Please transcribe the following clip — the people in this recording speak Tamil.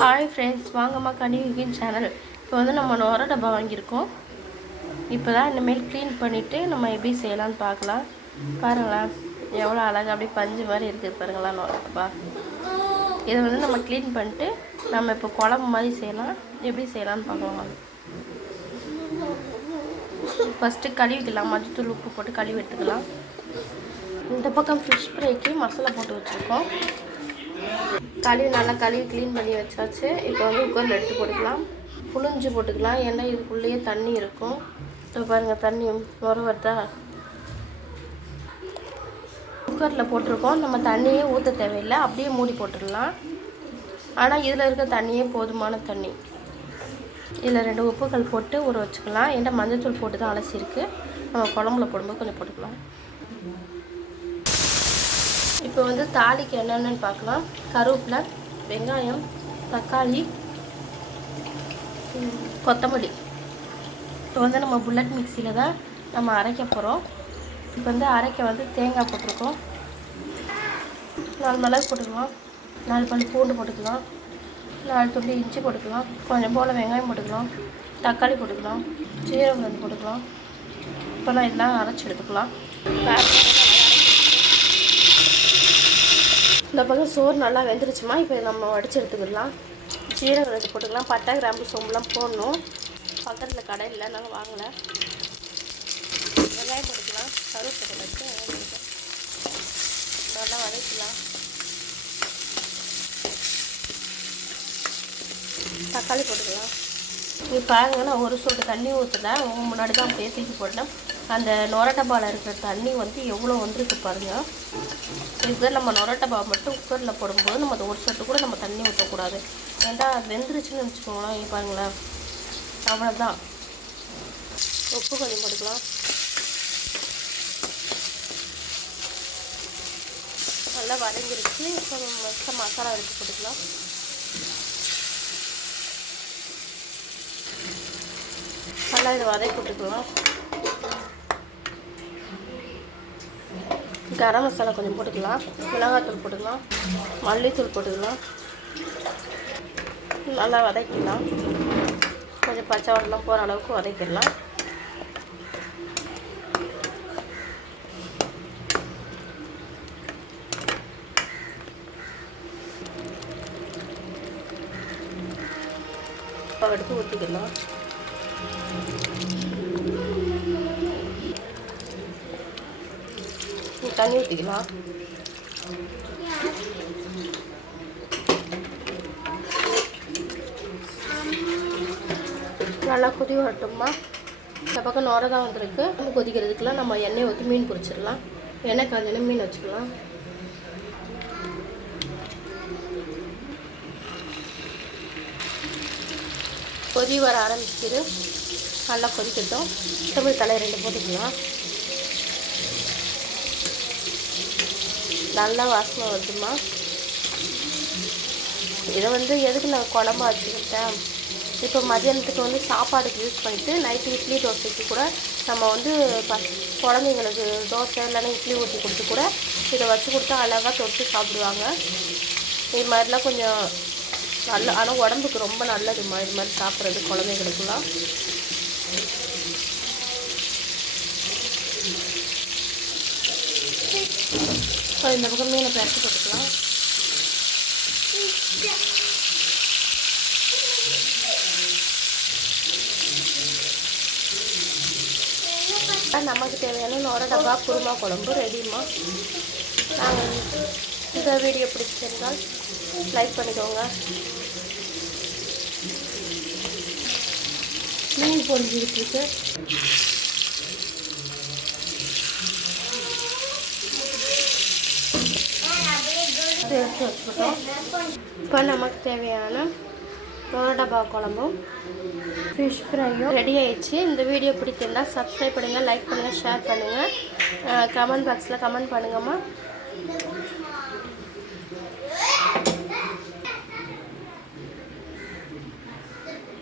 ஹாய் ஃப்ரெண்ட்ஸ், வாங்கம்மா கனிவிகின் சேனல். இப்போ வந்து நம்ம நுர டப்பா வாங்கியிருக்கோம். இப்போ தான் இனிமேல் க்ளீன் பண்ணிவிட்டு நம்ம எப்படி செய்யலான்னு பார்க்கலாம். பாருங்களேன், எவ்வளோ அழகாக அப்படியே பஞ்சு மாதிரி இருக்குது பாருங்களா நுர டப்பா. இதை வந்து நம்ம க்ளீன் பண்ணிட்டு நம்ம இப்போ குழம்பு மாதிரி செய்யலாம். எப்படி செய்யலான்னு பார்க்கலாம். ஃபஸ்ட்டு கழுவிக்கலாம். மஞ்சத்தூள் உப்பு போட்டு கழுவி எடுத்துக்கலாம். இந்த பக்கம் ஃபிஷ் ஃப்ரைக்கு மசாலா போட்டு வச்சுருக்கோம். நல்லா கழுவி க்ளீன் பண்ணி வச்சாச்சு. இப்போ வந்து குக்கரில் எடுத்து போட்டுக்கலாம். புளிஞ்சு போட்டுக்கலாம், ஏன்னா இதுக்குள்ளேயே தண்ணி இருக்கும். இப்போ பாருங்கள், தண்ணி நுர வருதா. குக்கரில் போட்டிருக்கோம். நம்ம தண்ணியே ஊற்ற தேவையில்லை, அப்படியே மூடி போட்டுடலாம். ஆனால் இதில் இருக்க தண்ணியே போதுமான தண்ணி. இதில் 2 உப்புகள் போட்டு ஊற வச்சுக்கலாம். ஏன்னா மஞ்சத்தூள் போட்டு தான் அலசிருக்கு. நம்ம குழம்புல போடும்போது கொஞ்சம் போட்டுக்கலாம். இப்போ வந்து தாளிக்கு என்னென்னு பார்க்கலாம். கருவேப்பிலை, வெங்காயம், தக்காளி, கொத்தமல்லி. இப்போ வந்து நம்ம புல்லட் மிக்சியில் தான் நம்ம அரைக்க போகிறோம். இப்போ வந்து அரைக்க வந்து தேங்காய் போட்டிருக்கோம். 4 மிளகு போட்டுக்கலாம், 4 பல் பூண்டு போட்டுக்கலாம், 4 துண்டு இஞ்சி போட்டுக்கலாம், கொஞ்சம் போல் வெங்காயம் போட்டுக்கலாம், தக்காளி போட்டுக்கலாம், சீரகம் போட்டுக்கலாம். இப்போ நான் இதெல்லாம் அரைச்சி எடுத்துக்கலாம். இந்த பக்கம் சோறு நல்லா வெந்துருச்சுமா. இப்போ நம்ம வடித்து எடுத்துக்கலாம். சீரகம் 2 போட்டுக்கலாம். பட்டை, கிராம்பு, சோம்புலாம் போடணும். பக்கத்தில் கடை இல்லை, நாங்கள் வாங்கலை. வெங்காயம் போட்டுக்கலாம். கருவேப்பிலை வச்சு நல்லா வதக்கலாம். தக்காளி போட்டுக்கலாம். நீ பாருங்க, நான் ஒரு சொட்டு தண்ணி ஊற்றுனேன். உங்கள் முன்னாடி தான் பேசிக்கு போட்டேன். அந்த நுர டப்பாவில் இருக்கிற தண்ணி வந்து எவ்வளோ வந்துருக்கு பாருங்கள். இதுதான் நம்ம நுர டப்பா மட்டும் குக்கரில் போடும்போது நம்ம ஒரு சொட்டு கூட நம்ம தண்ணி ஊற்றக்கூடாது. ஏன்னா அது வெந்துருச்சுன்னு வச்சுக்கோங்களேன். இங்கே பாருங்களேன், அவ்வளோதான். உப்பு கொஞ்சம் போட்டுக்கலாம். நல்லா வதங்கிருச்சு. இப்போ நம்ம மசாலா எடுத்து போட்டுக்கலாம். நல்லா இதை வதக்கி போட்டுக்கலாம். கரம் மசாலா கொஞ்சம் போட்டுக்கலாம், மிளகாத்தூள் போட்டுக்கலாம், மல்லித்தூள் போட்டுக்கலாம். நல்லா வதக்கிடலாம். கொஞ்சம் பச்சை வாடெல்லாம் போகிற அளவுக்கு வதக்கிடலாம். இப்போ எடுத்து ஊற்றிக்கலாம். தண்ணி ஊற்றிக்கலாம். நல்லா கொதி வரட்டும்மா. இந்த பக்கம் நுர தான் வந்திருக்கு. கொதிக்கிறதுக்குலாம் நம்ம எண்ணெய் ஊற்றி மீன் பொரிச்சிடலாம். எண்ணெய் காஞ்சோன்னா மீன் வச்சுக்கலாம். கொதி வர ஆரம்பிக்குது. நல்லா கொதிக்கட்டும். தமிழ் தலை 2 போட்டுக்கலாம். நல்லா வாசனை வருதுமா. இதை வந்து எதுக்கு நான் குழம்பா வச்சுக்கிட்டேன். இப்போ மதியானத்துக்கு வந்து சாப்பாடுக்கு யூஸ் பண்ணிவிட்டு நைட்டு இட்லி தோசைக்கு கூட நம்ம வந்து குழந்தைங்களுக்கு தோசை இல்லைன்னா இட்லி ஊற்றி கொடுத்து கூட இதை வச்சு கொடுத்தா அழகாக தொட்டு சாப்பிடுவாங்க. இது மாதிரிலாம் கொஞ்சம் நல்ல, ஆனால் உடம்புக்கு ரொம்ப நல்லதுமா இது மாதிரி சாப்பிட்றது குழந்தைங்களுக்குலாம். இந்த பக்கம் மீனை பரட்டி போட்டுக்கலாம். நமக்கு தேவையான நுர டப்பா குருமா குழம்பு ரெடிமா. நாங்கள் இந்த வீடியோ பிடிச்சிருந்தால் லைக் பண்ணிக்கோங்க. மீன் பொரிஞ்சுக்கிட்டு இருக்கு. எடுத்து வச்சுக்கிட்டோம். இப்போ நமக்கு தேவையான நுர டப்பா குழம்பும் ஃபிஷ் ஃப்ரையும் ரெடி ஆயிடுச்சு. இந்த வீடியோ பிடிச்சிருந்தால் சப்ஸ்கிரைப் பண்ணுங்கள், லைக் பண்ணுங்கள், ஷேர் பண்ணுங்கள், கமெண்ட் பாக்ஸில் கமெண்ட் பண்ணுங்கம்மா.